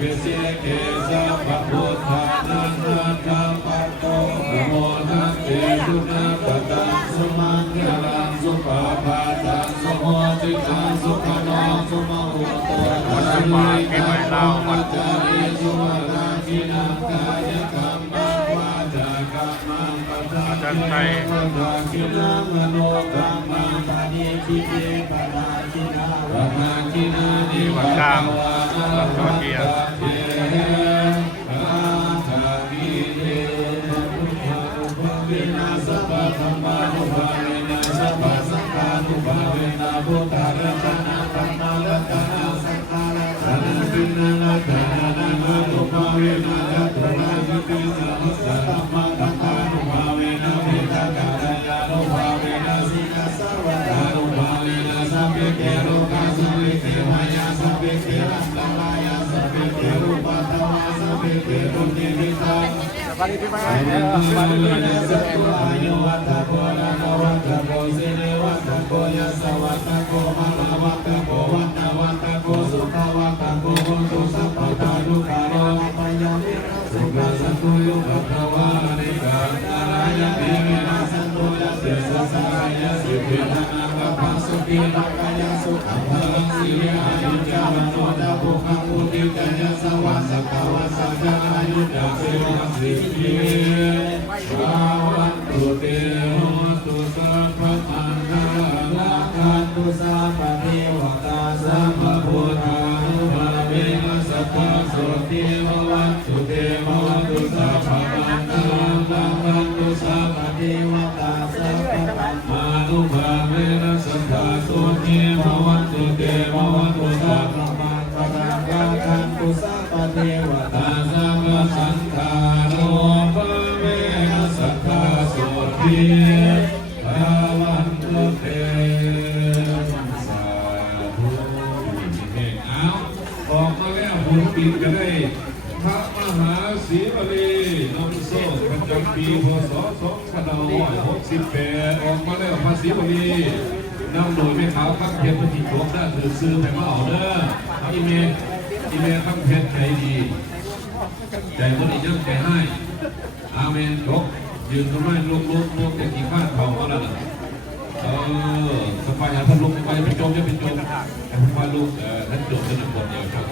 ภิเสเกสัพพพุทธานันตังปัตโตนะโมตัสสะสุนัขตังสุมังคลังสุปาปาตังสุโหติตังสุขโนสุมาหุตตัสมิกามัจจาริสุวราคินังกายกรรมังวาจากรรมังปัจจัยปัจจัยคินังมโนกรรมังปณิทิเตปนาคินาวัฏนาคินานิวัฏวานาวัฏเกียรวินาศปะธรรมานุภาเวนะสัพพสังฆานุภาเวนะพุทธะรัตนะธรรมะรัตนะสังฆะรัตนะวินารัตนะนามานุภาเวนะรัตนะวิปิสะมุสสะธรรมะธัมมานุภาเวนะวิตกะระยานุภาเวนะสิกขสัพพะนุภาเวนะสัพเพเกโรกะสัพเพเกมายาสัพเพเกรัมลลายาสัพเพเกรูปะตวาสัพเพเกรุณิวิตาปฏิทินมาสัตตุอายุวัตโกนาวัตโกสิเนวัตโกยัสวัตโกมาลาวัตโกวันนาวัตโกสุขวัตโกโหตุสัพพะทานุกาโรปัญญาวิรัสสุขสันตุยุปะภวานิกาตารายะเมนะสันตุยัสเสสสายะสิเวนะนาภะสุขีลักขยะสุขังพลังสิริอายุจามโนดาภุขังอุติจยะสวัสสะภวะสัจจาอายุจาเสวะสิภาวันตุเตโหตุสัพพะมังคลังคันตุสัพพะเทวตาสัมมาพุทธานุภาเวนะสัพพะโสติภวันตุเตภวันตุสัพพะมังคลังคันตุสัพพะเทวตาสัพพะมานุภาเวนะสัพพะโสติภวันตุเตภวันตุสัพพะมังคลังคันตุสัพพะเทวตาสัพพะสังฆาโนภาเวนะสัพพะโสติภวันตุเตสาธุเอาออกมาแล้วบุญกินกันได้พระมหาศรีวลีน้ำโซ่ประจำปีพศ2568ออกมาแล้วพระศรีวลีนำโดยแม่ขาวข้างเพชรปฏิโกะได้ถือซื้อไปมาเอาเด้ออีเมลข้างเพชรใจดีใจคนอีกเยอะใจให้อาเมนครบยืนตรงนั้นลุกแต่กี่ข้าเข่าก็แล้วสบายท่านลุกไปเป็นโจมจะเป็นโจมแต่ผมว่าลุกท่านโจมจะนำบทเดียวครับ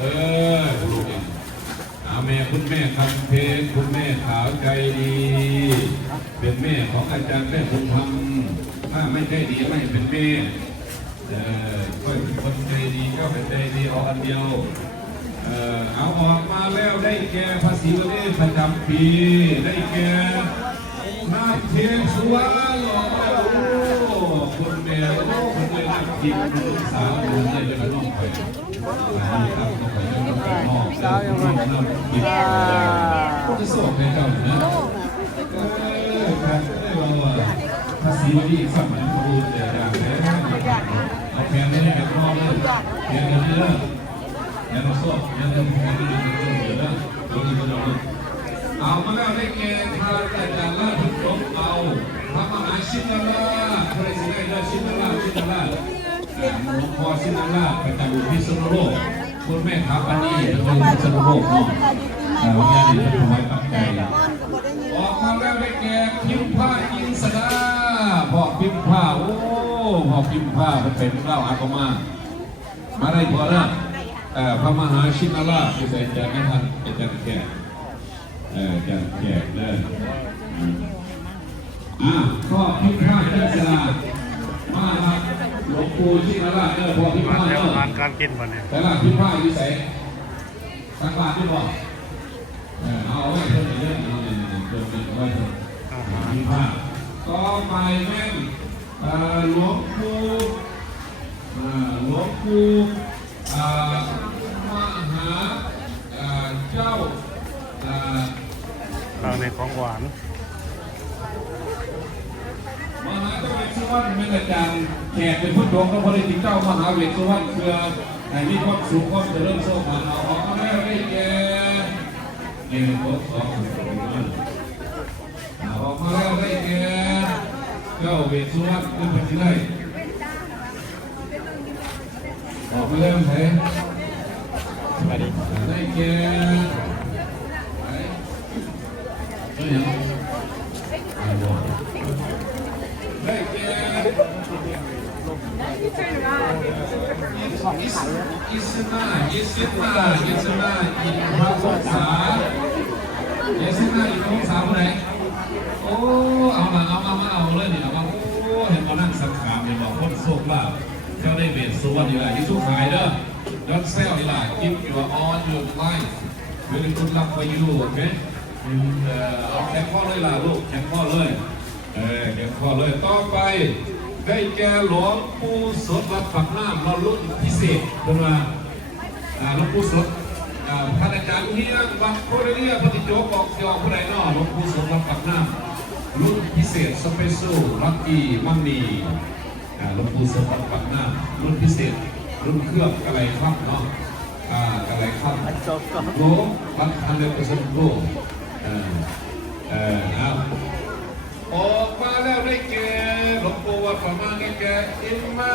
ลุกเองอาเมนคุณแม่คำเพชรคุณแม่ขาวใจดีเป็นแม่ของอาจารย์แม่บุญธรรมถ้าไม่ใจดีไม่เป็นแม่คนใจดีก็เป็นใจดีเอาอันเดียวเอาออกมาแล้วได้แก่ภาษีวันนี้ประจำปีได้แก่นาเทียนสุวรรณหล่อคนแม่คนเลยนักจิตสาวคนเลยเป็นน้องไปครับน้องไปน้องสาวยังไงจะส่งให้เจ้านะภาษีวันนี้สมัยพูดแต่อย่างนี้เอาแขนได้แบบรอบเลยแขนกันเยอะยังมาสู้ยังทำงานดีอยู่นะตัวนี้ก็โดนเอามาแล้วได้แก่ทางอาจารย์ล่าทุกคนเอาพระมหาชินราชพระสิริราชชินราชหลวงพ่อชินราชประจำอยู่พิษณุโลกคุณแม่ทัพอันนี้เป็นพิษณุโลกเนาะวันนี้เป็นถวายปัจจัยออกมาแล้วได้แก่พิมพ์ผ้าอินสดาพ่อพิมพ์ผ้าโอ้พ่อพิมพ์ผ้าเป็นเล่าอากมาได้พอแล้วพระมหาชินราชที่ใส่ใจไม่ทันอาจารย์แขกเลยก็พิพาทพิจารณามาครับหลวงปู่ชินราชพอพิพาทการกินวันนี้แต่ละพิพาทที่ใส่สักบาทที่บอกเอาไว้เพิ่มเรื่องเอาเนี่ยเพิ่มอีกไว้เพิ่มพิพาทก็ไปแม่หลวงปู่มหาเจ้าในของหวานมหาเจ้าเวสสุวรรณเป็นอาจารย์แขกเป็นผู้ดวงก็พอได้ถึงเจ้ามหาเวสสุวรรณเพื่อให้มีความสุขความเจริญโชคมาเอาออกมาแล้วได้แก่เงินครบ2ออกมาแล้วได้แก่เจ้าเวสสุวรรณเป็นผู้ที่ได้ออกมาแล้วไหน ได้แก่ได้แก่อิสมาอิพระสงฆ์อิสมาอิพระสงฆ์ไหนโอ้เอาเลยนี่เอามาโอ้เห็นมานั่งสักขามเนี่ยบอกคนโศกบ้าเจ้าได้เบียดส่วนอยู่ละยิ่งสู้ขายเด้อ Don't sell it like keep your on your life really good luck for you okay เอาแข็งข้อเลยล่ะลูกแข็งข้อเลยแข็งข้อเลยต่อไปได้แก่หลวงปู่สดวัดฝักน้ำเรารุ่นพิเศษเป็นว่าหลวงปู่สดท่านอาจารย์เฮียงวัดโคเรียปฏิโจบอกยอผู้ใดนอหลวงปู่สดวัดฝักน้ำรุ่นพิเศษสเปเชียลลัคกี้มั่งมีหลวงปู่สดวัดฝักน้ำรุ่นพิเศษรุ่นเครื่องกระไรข้ามเนาะกระไรข้ามโลวัด100%โลออกมาแล้วได้แก่หลวงปู่วัดประมาณได้แก่อิมมา